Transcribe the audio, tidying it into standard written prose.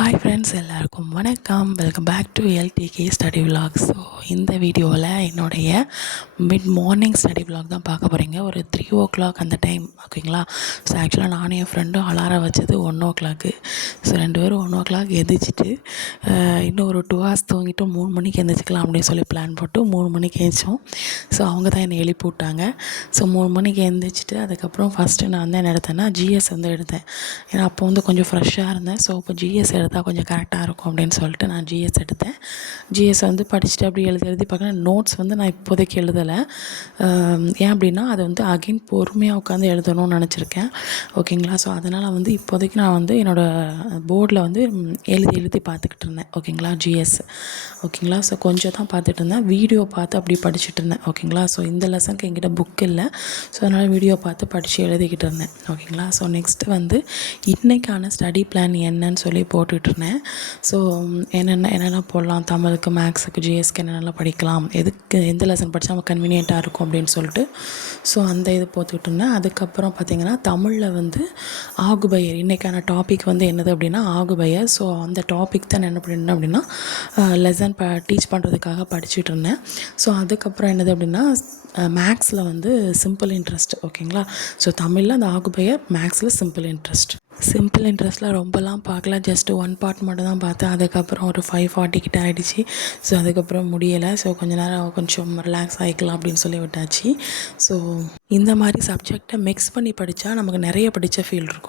Hi friends, எல்லாருக்கும் வணக்கம். Welcome back to LDK study vlog. So இந்த வீடியோவில் என்னுடைய மிட் மார்னிங் ஸ்டடி விலாக் தான் பார்க்க போகிறீங்க. ஒரு 3 o'clock அந்த டைம், ஓகேங்களா. ஸோ ஆக்சுவலாக நானும் என் ஃப்ரெண்டும் அலாரம் வச்சது 1 o'clock. ஸோ 2 பேரும் 1 o'clock எந்திரிச்சிட்டு இன்னும் ஒரு 2 hours தூங்கிட்டு 3 மணிக்கு எந்திரிச்சிக்கலாம் அப்படின்னு சொல்லி பிளான் போட்டு 3 மணிக்கு எழுந்திரிச்சோம். ஸோ அவங்க தான் என்னை எழுப்பி விட்டாங்க. ஸோ 3 மணிக்கு எழுந்திரிச்சிட்டு அதுக்கப்புறம் ஃபஸ்ட்டு நான் வந்து என்ன எடுத்தேன்னா ஜிஎஸ் வந்து எடுத்தேன். ஏன்னா அப்போ வந்து கொஞ்சம் ஃப்ரெஷ்ஷாக இருந்தேன். ஸோ இப்போ ஜிஎஸ் எடுத்தால் கொஞ்சம் கரெக்டாக இருக்கும் அப்படின்னு சொல்லிட்டு நான் ஜிஎஸ் எடுத்தேன். ஜிஎஸ் வந்து படிச்சுட்டு அப்படி எழுதி பார்க்குறேன். நோட்ஸ் வந்து நான் இப்போதைக்கு எழுதலை. ஏன் அப்படின்னா அதை வந்து அகைன் பொறுமையாக உட்காந்து எழுதணும்னு நினச்சிருக்கேன், ஓகேங்களா. ஸோ அதனால் வந்து இப்போதைக்கு நான் வந்து என்னோடய போர்டில் வந்து எழுதி பார்த்துக்கிட்டு இருந்தேன், ஓகேங்களா. ஜிஎஸ், ஓகேங்களா. ஸோ கொஞ்சம் தான் பார்த்துட்டு இருந்தேன், வீடியோ பார்த்து அப்படி படிச்சுட்டு இருந்தேன், ஓகேங்களா. ஸோ இந்த லெசனுக்கு என்கிட்ட புக் இல்லை. ஸோ அதனால் வீடியோ பார்த்து படித்து எழுதிக்கிட்டு இருந்தேன், ஓகேங்களா. ஸோ நெக்ஸ்ட்டு வந்து இன்றைக்கான ஸ்டடி பிளான் என்னன்னு சொல்லி போட்டுட்ருந்தேன். ஸோ என்னென்ன போடலாம், தமிழுக்கு, மேக்ஸுக்கு, ஜிஎஸ்க்கு என்னென்னலாம் படிக்கலாம், எந்த லெசன் படித்தா நம்ம கன்வீனியண்ட்டாக இருக்கும் அப்படின்னு சொல்லிட்டு ஸோ அந்த இது போட்டுக்கிட்டு இருந்தேன். அதுக்கப்புறம் பார்த்திங்கன்னா தமிழில் வந்து ஆகுபெயர், இன்றைக்கான டாபிக் வந்து என்னது அப்படின்னா ஆகுபெயர். ஸோ அந்த டாபிக் தான் என்ன பண்ணியிருந்தேன் அப்படின்னா லெசன் டீச் பண்ணுறதுக்காக படிச்சுட்டு இருந்தேன். ஸோ அதுக்கப்புறம் என்னது அப்படின்னா மேக்ஸில் வந்து சிம்பிள் இன்ட்ரெஸ்ட், ஓகேங்களா. ஸோ தமிழில் அந்த ஆகுபெயர், மேக்ஸில் சிம்பிள் இன்ட்ரெஸ்ட்டில் ரொம்பலாம் பார்க்கல, ஜஸ்ட்டு 1 part மட்டும் தான் பார்த்தேன். அதுக்கப்புறம் ஒரு 5:40 கிட்ட ஆகிடுச்சு. ஸோ அதுக்கப்புறம் முடியலை. ஸோ நேரம் கொஞ்சம் ரிலாக்ஸ் ஆகிக்கலாம் அப்படின்னு சொல்லி விட்டாச்சு. ஸோ இந்த மாதிரி சப்ஜெக்டை மிக்ஸ் பண்ணி படித்தா நமக்கு நிறைய படித்த ஃபீல் இருக்கும்.